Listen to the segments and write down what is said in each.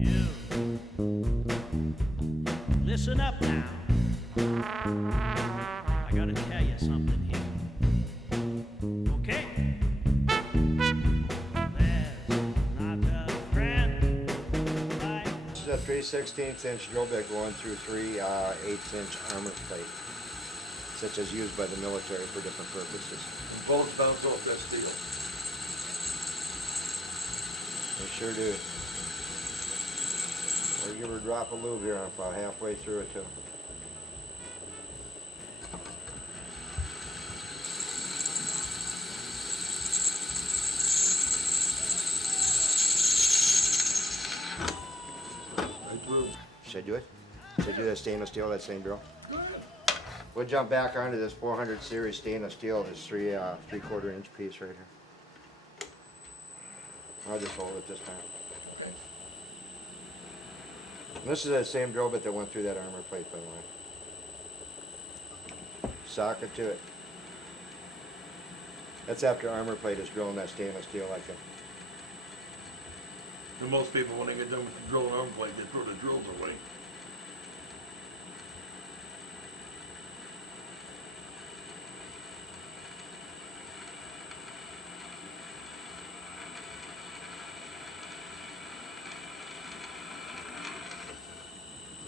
You listen up now. I gotta tell you something here. Okay? There's not a friend like. This is a 3/16 inch drill bit going through three 1/8 inch armor plate, such as used by the military for different purposes. Bullets bounce off that steel. They sure do. We'll give her a drop of lube here. I'm about halfway through it too. Should I do it? Should I do that stainless steel, that same drill? We'll jump back onto this 400 series stainless steel. This 3/4 inch piece right here. I'll just hold it this time. Okay. And this is that same drill bit that went through that armor plate, by the way. Socket to it. That's after armor plate is drilling that stainless steel like that. And most people, when they get done with the drill and arm plate, they throw the drills away.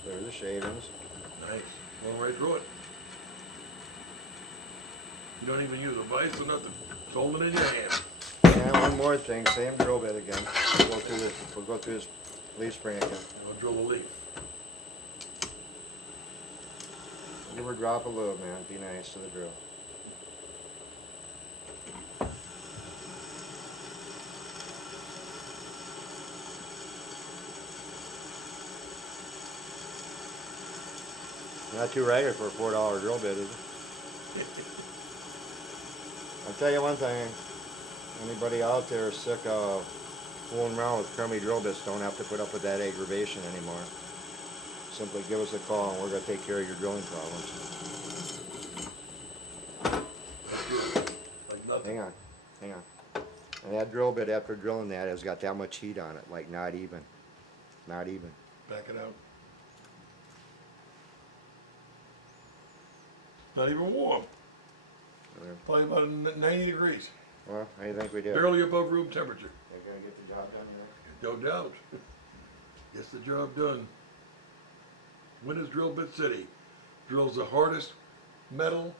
There's the shavings. Nice. Going right through it. You don't even use a vise or nothing. It's holding it in your hand. And one more thing, same drill bit again. We'll go through this leaf spring again. I'll drill a leaf. Give her a drop of lube, man. Be nice to the drill. Not too ragged for a $4 drill bit, is it? I'll tell you one thing. Anybody out there sick of fooling around with crummy drill bits don't have to put up with that aggravation anymore. Simply give us a call and we're going to take care of your drilling problems. Like nothing. Hang on, hang on. And that drill bit, after drilling that, has got that much heat on it, like not even. Not even. Back it out. Not even warm. Probably about 90 degrees. Well, how do you think we did? Barely above room temperature. They're going to get the job done here. No doubt. Gets the job done. When is Drill Bit City? Drills the hardest metal